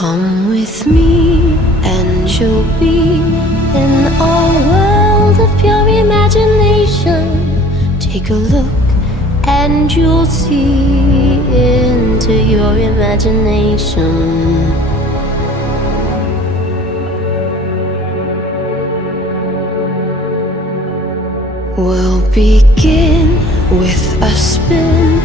Come with me and you'll be in a world of pure imagination. Take a look and you'll see into your imagination. We'll begin with a spin,